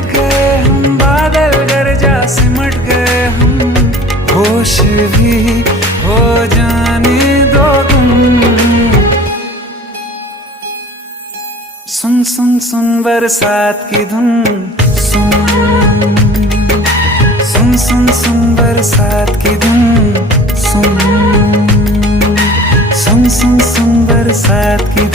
सिमट गए हम, बादल गरजा सिमट गए हम, होश भी हो जाने दो तुम। सुन सुन सुन बरसात की धुन, सुन सुन सुन सुन बरसात की धुन, सुन सुन सुन सुन बरसात की